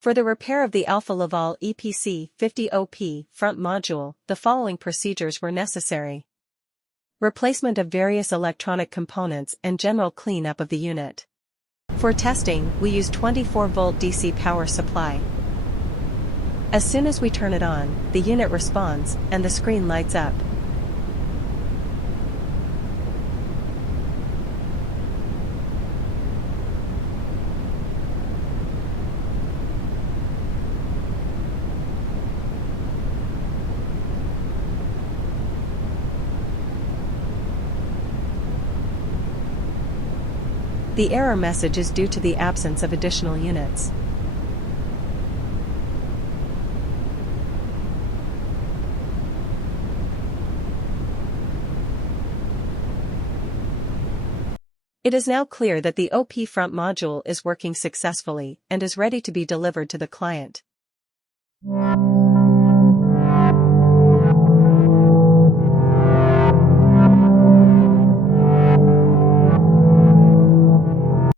For the repair of the Alfa Laval EPC50 OP front module, the following procedures were necessary. Replacement of various electronic components and general cleanup of the unit. For testing, we use 24-volt DC power supply. As soon as we turn it on, the unit responds, and the screen lights up. The error message is due to the absence of additional units. It is now clear that the OP front module is working successfully and is ready to be delivered to the client.